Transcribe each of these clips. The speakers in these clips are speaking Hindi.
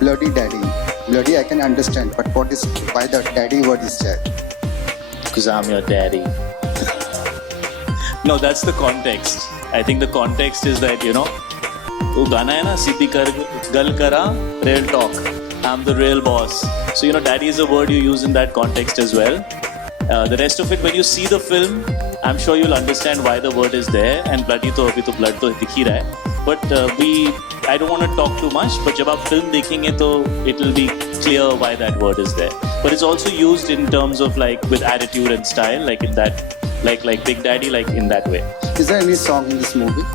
bloody daddy. Bloody I can understand, but what is why the daddy word is there? Because I'm your daddy. No, that's the context. I think the context is that, you know, वो गाना है ना, सीधी कर गल करा, real talk. I'm the real boss. So, you know, daddy is a word you use in that context as well. The rest of it, when you see the film, I'm sure you'll understand why the word is there. And bloody तो अभी तो blood तो दिख ही रहा है. But I don't want to talk too much. But जब आप film देखेंगे तो it will be clear why that word is there. But it's also used in terms of like with attitude and style, like in that, like Big Daddy, like in that way. Is there any song in this movie?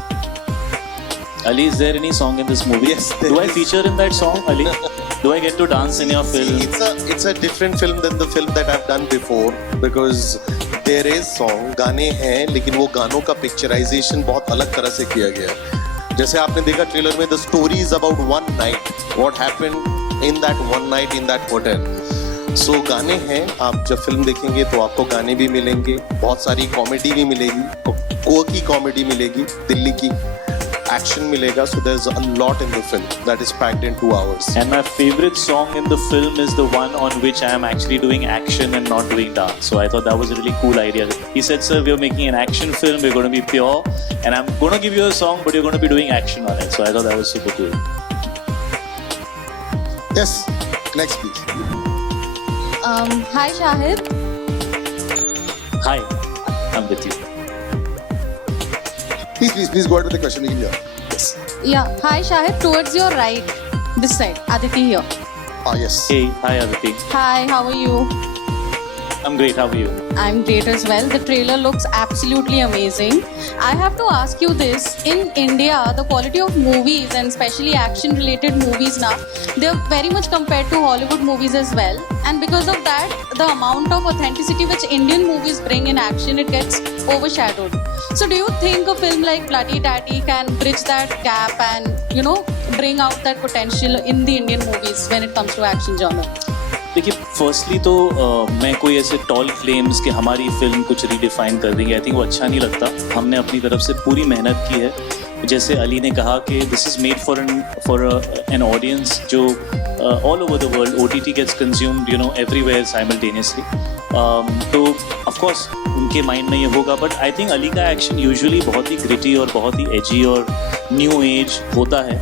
Ali, is there any song in this movie? Yes, there Do I is. feature in that song, Ali? Do I get to dance in your film? It's a different film than the film that I've done before because there is song, गाने हैं, लेकिन वो गानों का पिक्चराइजेशन बहुत अलग तरह से किया गया है. जैसे आपने देखा ट्रेलर में, the story is about one night, what happened in that one night in that hotel. So गाने हैं, आप जब फिल्म देखेंगे तो आपको गाने भी मिलेंगे, बहुत सारी कॉमेडी भी मिलेगी, कोकी कॉमेडी मिलेगी, दिल्ली की एक्शन मिलेगा. So there's a lot in the film that is packed in 2 hours. And my favorite song in the film is the one on which I am actually doing action and not doing dance. So I thought that was a really cool idea. He said, sir, we're making an action film, we're going to be pure, and I'm going to give you a song, but you're going to be doing action on it. So I thought that was super cool. Yes. Next, please. Hi Shahid. Hi, I'm with you. Please go ahead with the question. We can hear. Yes. Yeah, hi Shahid. Towards your right, this side. Aditi here. Yes. Hey, hi Aditi. Hi, how are you? I'm great, how are you? I'm great as well. The trailer looks absolutely amazing. I have to ask you this. In India, the quality of movies and especially action-related movies now, they're very much compared to Hollywood movies as well. And because of that, the amount of authenticity which Indian movies bring in action, it gets overshadowed. So do you think a film like Bloody Daddy can bridge that gap and, you know, bring out that potential in the Indian movies when it comes to action genre? देखिए, फर्स्टली तो मैं कोई ऐसे टॉल क्लेम्स कि हमारी फिल्म कुछ रीडिफाइन कर देंगे, आई थिंक वो अच्छा नहीं लगता. हमने अपनी तरफ से पूरी मेहनत की है. जैसे अली ने कहा कि this is made for an audience जो all over the world. OTT gets consumed, you know, everywhere simultaneously. तो ऑफ कोर्स उनके माइंड में ये होगा, बट आई थिंक अली का एक्शन यूजुअली बहुत ही ग्रिटी और बहुत ही एजी और न्यू एज होता है.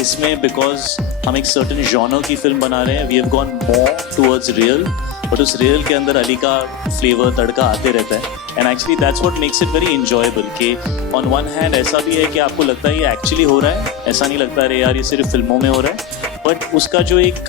इसमें बिकॉज हम एक सर्टन जॉनर की फिल्म बना रहे हैं, we have gone more towards real, but उस रियल के अंदर अली का फ्लेवर तड़का आते रहता है. And actually that's what makes it very enjoyable कि ऑन वन हैंड ऐसा भी है कि आपको लगता है ये एक्चुअली हो रहा है, ऐसा नहीं लगता अरे यार ये सिर्फ फिल्मों में हो रहा है. बट उसका जो एक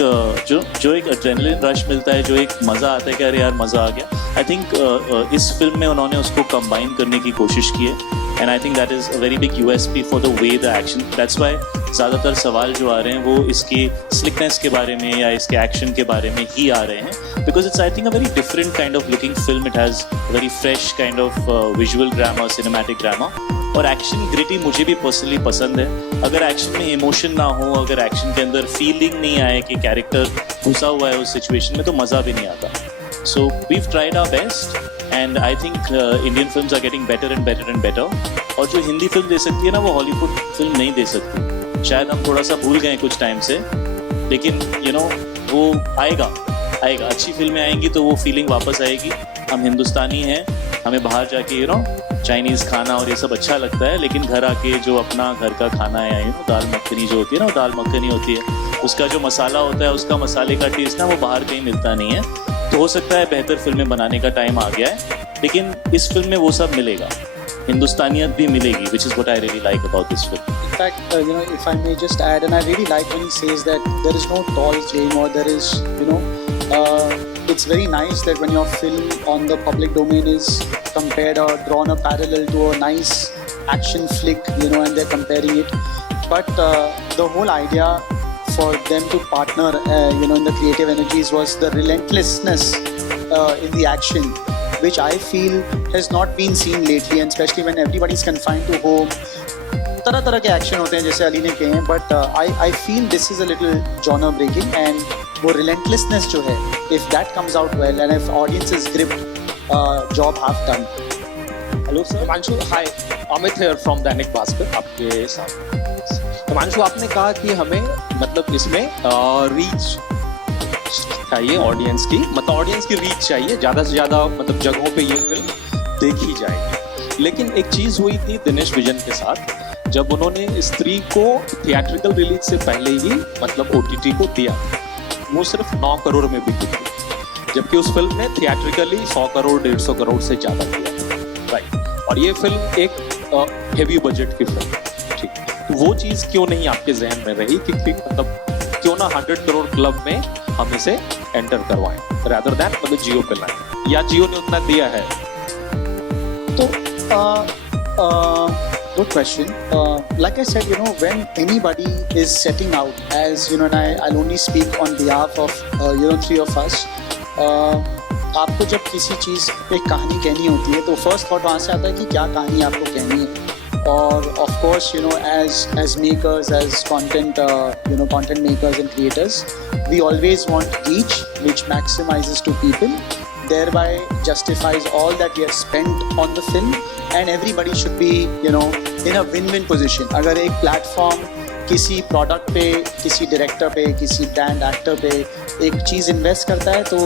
जो एक एड्रेनलिन रश मिलता है, जो एक मज़ा आता है कि अरे यार मज़ा आ गया, आई थिंक इस फिल्म में उन्होंने उसको कंबाइन करने की कोशिश की है. And I think that is a very big USP for the way the action. That's why ज़्यादातर सवाल जो आ रहे हैं वो इसकी स्लिकनेस के बारे में या इसके एक्शन के बारे में ही आ रहे हैं, because it's I think a very different kind of looking film. It has very fresh kind of visual drama, cinematic drama. और एक्शन ग्रिटी मुझे भी पर्सनली पसंद है. अगर एक्शन में इमोशन ना हो, अगर एक्शन के अंदर फीलिंग नहीं आए कि कैरेक्टर घुसा हुआ है उस सिचुएशन में, तो मज़ा भी नहीं आता. So we've tried our best and I think Indian films are getting better and better and better. और जो हिंदी फिल्म दे सकती है ना, वो हॉलीवुड फिल्म नहीं दे सकती. शायद हम थोड़ा सा भूल गए कुछ टाइम से, लेकिन यू नो वो आएगा. अच्छी फिल्में आएंगी तो वो फीलिंग वापस आएगी. हम हिंदुस्तानी हैं, हमें बाहर जाके यू नो चाइनीज़ खाना और ये सब अच्छा लगता है, लेकिन घर आके जो अपना घर का खाना है, यू नो दाल मखनी जो होती है ना, वो दाल मखनी होती है, उसका जो मसाला होता है, उसका मसाले का टेस्ट ना वो बाहर कहीं मिलता नहीं है. तो हो सकता है बेहतर फिल्में बनाने का टाइम आ गया है, लेकिन इस फिल्म में वो सब मिलेगा, हिंदुस्तानियत भी मिलेगी, which is what I really like about this film. In fact, you know, if I may just add, and I really like when he says that there is no tall claim or there is, you know, it's very nice that when your film on the public domain is compared or drawn a parallel to a nice action flick, you know, and they're comparing it. But the whole idea for them to partner, you know, in the creative energies was the relentlessness in the action, which I feel has not been seen lately, and especially when everybody is confined to home. तरह तरह के एक्शन होते हैं जैसे अली ने कहे हैं, but I feel this is a little genre breaking. And वो रिलेंटलेसनेस जो है, if that comes out well and if audience is gripped, job have done. Hello sir. Himanshu, hi, Amit here from Dainik Bhaskar आपके साथ. हिमांशु, आपने कहा कि हमें मतलब इसमें रीच चाहिए ऑडियंस की, मतलब ऑडियंस की रीच चाहिए, ज़्यादा से ज़्यादा मतलब जगहों पे ये फिल्म देखी जाएगी। लेकिन एक चीज़ हुई थी दिनेश विजन के साथ, जब उन्होंने स्त्री को थिएट्रिकल रिलीज से पहले ही मतलब OTT को दिया, वो सिर्फ 9 करोड़ में बिकी थी, जबकि उस फिल्म ने थिएट्रिकली 100 करोड़ 150 करोड़ से ज़्यादा किया, राइट। और ये फिल्म एक हेवी बजट की फिल्म, ठीक, तो वो चीज़ क्यों नहीं आपके जहन में रही कि मतलब क्यों ना 100 करोड़ क्लब में हम इसे एंटर करवाएं rather than मतलब जियो पे लाएं, या जियो ने उतना दिया है? So, good question. Like I said, you know, when anybody is setting out, as you know, and I'll only speak on behalf of you know 3 of us. आपको जब किसी चीज़ पे कहानी कहनी होती है तो फर्स्ट थॉट वहाँ से आता है कि क्या कहानी आपको कहनी है. और of course, you know, as makers, as content content makers and creators, we always want reach, which maximizes to people, thereby justifies all that we have spent on the film, and everybody should be, you know, in a win-win position. अगर एक प्लेटफॉर्म किसी प्रोडक्ट पे, किसी डायरेक्टर पे, किसी ब्रांड एक्टर पे एक चीज़ इन्वेस्ट करता है तो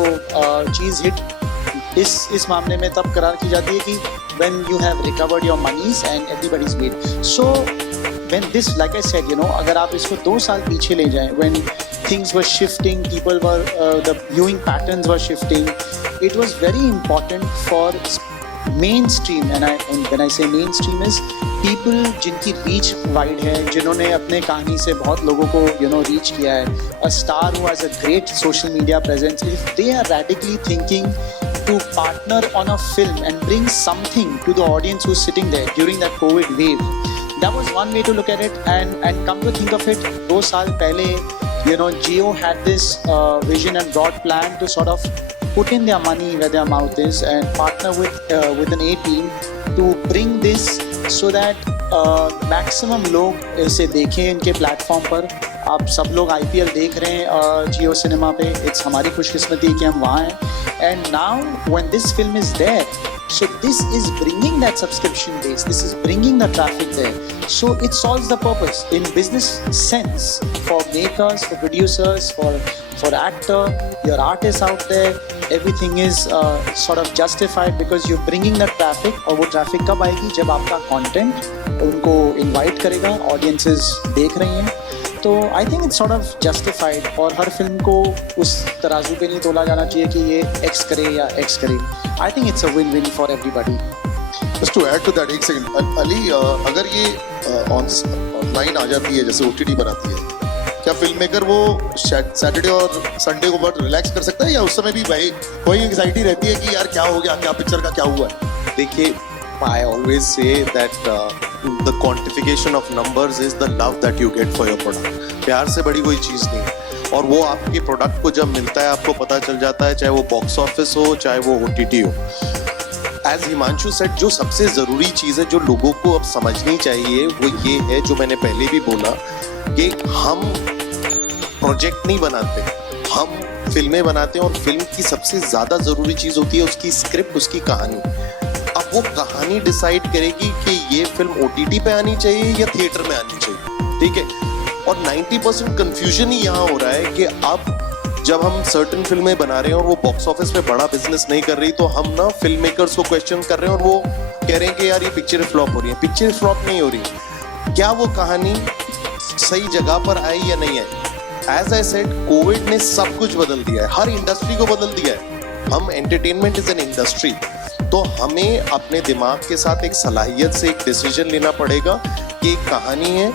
चीज़ हिट इस मामले में तब करार की जाती है कि when you have recovered your monies and everybody's made. So when this, like I said, you know, अगर आप इसको 2 साल पीछे ले जाएं, when things were shifting, people were the viewing patterns were shifting, it was very important for mainstream, and when I say mainstream is people जिनकी reach wide है, जिन्होंने अपने कहानी से बहुत लोगों को reach किया है, a star who has a great social media presence, if they are radically thinking to partner on a film and bring something to the audience who's sitting there during that COVID wave, that was one way to look at it. And come to think of it, 2 साal पहले, you know, Jio had this vision and broad plan to sort of put in their money where their mouth is and partner with an A team to bring this so that maximum लोग इसे देखें इनके प्लेटफॉर्म पर. आप सब लोग IPL देख रहे हैं जियो सिनेमा पे, इट्स हमारी खुशकिस्मती कि हम वहाँ हैं. And now when this film is there, so this is bringing that subscription base, this is bringing the traffic there, so it solves the purpose in business sense for makers, for producers, for actor, your artists out there, everything is sort of justified because you're bringing that traffic. और वो traffic कब आएगी? जब आपका content उनको invite करेगा, audiences देख रही हैं, तो I think it's sort of justified. और हर फिल्म को उस तराजू पे नहीं तोला जाना चाहिए कि ये X करे या X करे. I think it's a win win for everybody. Just to add to that, एक सेकंड अली, अगर ये ऑनलाइन आ जाती है जैसे OTT बनाती है, क्या फिल्म मेकर वो सैटरडे और संडे को बहुत रिलैक्स कर सकता है, या उस समय भी भाई कोई एंग्जाइटी रहती है कि यार क्या हो गया, क्या पिक्चर का क्या हुआ है? देखिए, I always say that the quantification of numbers is the love that you get for your product. प्यार से बड़ी कोई चीज़ नहीं है, और वो आपके प्रोडक्ट को जब मिलता है आपको पता चल जाता है, चाहे वो बॉक्स ऑफिस हो चाहे वो OTT हो. As हिमांशु सेड, जो सबसे ज़रूरी चीज़ है जो लोगों को अब समझनी चाहिए वो ये है, जो मैंने पहले भी बोला, कि हम प्रोजेक्ट नहीं बनाते, हम फिल्में बनाते हैं, और फिल्म की सबसे ज़्यादा ज़रूरी चीज़ होती है उसकी स्क्रिप्ट, उसकी कहानी. अब वो कहानी डिसाइड करेगी कि ये फिल्म OTT पे आनी चाहिए या थिएटर में आनी चाहिए, ठीक है. और 90% कंफ्यूजन ही यहाँ हो रहा है कि अब जब हम सर्टेन फिल्में बना रहे हैं और वो बॉक्स ऑफिस पे बड़ा बिजनेस नहीं कर रही, तो हम ना फिल्म मेकर्स को क्वेश्चन कर रहे हैं और वो कह रहे हैं कि यार ये पिक्चर फ्लॉप हो रही है. पिक्चर फ्लॉप नहीं हो रही, क्या वो कहानी सही जगह पर आई या नहीं आई? एज आई सेड, कोविड ने सब कुछ बदल दिया है, हर इंडस्ट्री को बदल दिया है. हम एंटरटेनमेंट इज एन इंडस्ट्री, तो हमें अपने दिमाग के साथ एक सलाहियत से एक डिसीजन लेना पड़ेगा कि एक कहानी है,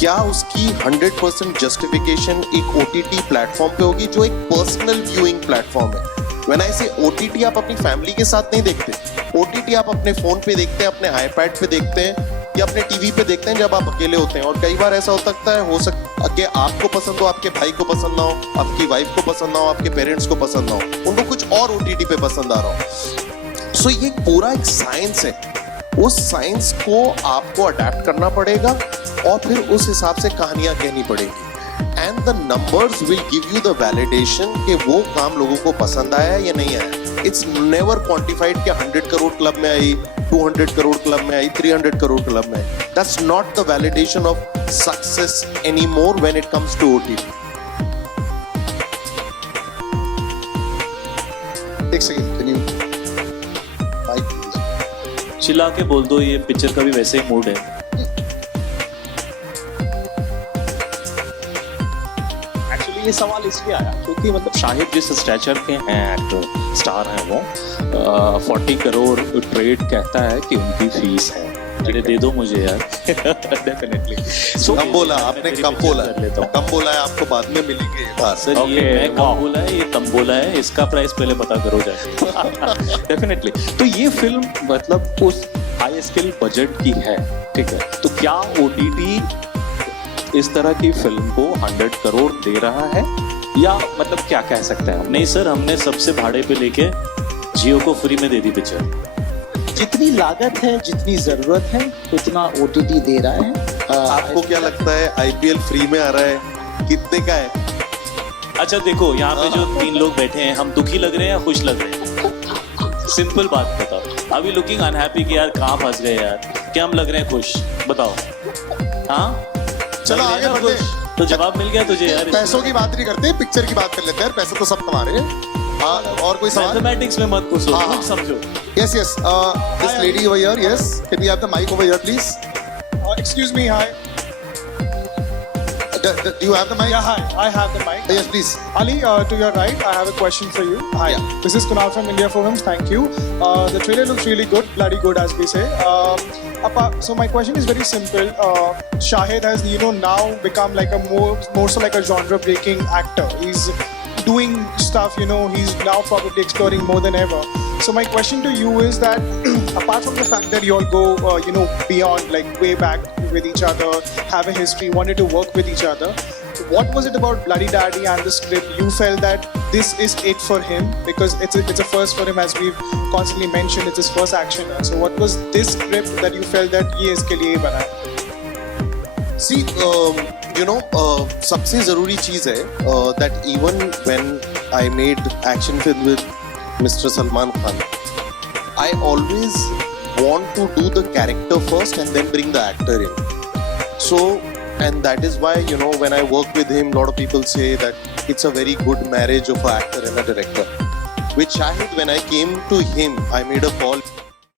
क्या उसकी 100% जस्टिफिकेशन एक OTT प्लेटफॉर्म पे होगी जो एक पर्सनल व्यूइंग प्लेटफॉर्म है. व्हेन आई से OTT, आप अपनी फैमिली के साथ नहीं देखते, OTT आप अपने फ़ोन पे देखते हैं, अपने iPad पे देखते हैं, या अपने TV पे देखते हैं जब आप अकेले होते हैं. और कई बार ऐसा हो सकता है कि आपको पसंद हो, आपके भाई को पसंद ना हो, आपकी वाइफ को पसंद ना हो, आपके पेरेंट्स को पसंद ना हो, उनको कुछ और OTT पे पसंद आ रहा हो. सो ये पूरा एक साइंस है, उस साइंस को आपको अडेप्ट करना पड़ेगा और फिर उस हिसाब से कहानियां कहनी पड़ेगी. And the numbers will give you the validation कि वो काम लोगों को पसंद आया या नहीं आया. इट्स नेवर क्वांटिफाइड कि 100 करोड़ क्लब में आई, 200 करोड़ क्लब में आई, 300 करोड़ क्लब में आई. That's not the validation of success anymore when it comes to OTT. एक second, can you mic please? चिल्ला के बोल दो, ये पिक्चर का भी वैसे ही मूड है. एक्चुअली ये सवाल इसलिए आया क्योंकि मतलब शाहिद जिस स्टैचर के हैं एक्टर स्टार हैं वो 40 करोड़ ट्रेड कहता है कि उनकी फीस है. अरे दे दो मुझे यार. डेफिनेटली. कम बोला आपने, मैं कम तेरी बोला, picture कर लेता हूँ. कम बोला है, आपको बाद में मिलेंगे ये बात. सर ये Okay, मैं wow. कम बोला है, ये कम बोला है, इसका प्राइस पहले पता करो जाके. डेफिनेटली. तो ये फिल्म मतलब उस हाई स्केल बजट की है, ठीक है. तो क्या ओटीटी इस तरह की फिल्म को 100 करोड़ दे रहा है या मतलब क्या कह सकते हैं हम? नहीं सर, हमने सबसे भाड़े पे लेके जियो को फ्री में दे दी पिक्चर. जितनी लागत है, जितनी जरूरत है, उतना OTT दे रहा है. आपको क्या लगता है IPL फ्री में आ रहा है, कितने का है? अच्छा देखो, यहाँ पे जो 3 लोग बैठे हैं, हम दुखी लग रहे हैं या खुश लग रहे हैं? सिंपल बात बताओ. अभी लुकिंग अनहैप्पी कि यार कहाँ फंस गए यार, क्या हम लग रहे हैं खुश? बताओ. हाँ चलो लग रहे हैं आगे ना बढ़ते खुश? तो जवाब मिल गया तुझे यार. पैसों की बात नहीं करते, पिक्चर की बात कर लेते हैं. पैसे तो सब कमा रहे हैं. हाँ, और कोई सवाल? मैथमेटिक्स में मत घुसो, हाँ. खुद समझो. Yes, yes. This lady over here, yes. Can we have the mic over here, please? Excuse me, hi. Do you have the mic? Yeah, hi. I have the mic. Yes, please. Ali, to your right, I have a question for you. Hi. Yeah. This is Kunal from India Forums. Thank you. The trailer looks really good, bloody good, as we say. So my question is very simple. Shahid has, now become like a more so like a genre-breaking actor. He's doing stuff, he's now probably exploring more than ever. So my question to you is that apart from the fact that you all go, beyond, like way back with each other, have a history, wanted to work with each other, what was it about Bloody Daddy and the script you felt that this is it for him? Because it's a first for him, as we've constantly mentioned, it's his first action. So what was this script that you felt that ये इसके लिए बना है? See, सबसे जरूरी चीज है that even when I made action film with Mr. Salman Khan, I always want to do the character first and then bring the actor in. So, and that is why, when I work with him, a lot of people say that it's a very good marriage of an actor and a director. With Shahid, when I came to him, I made a call.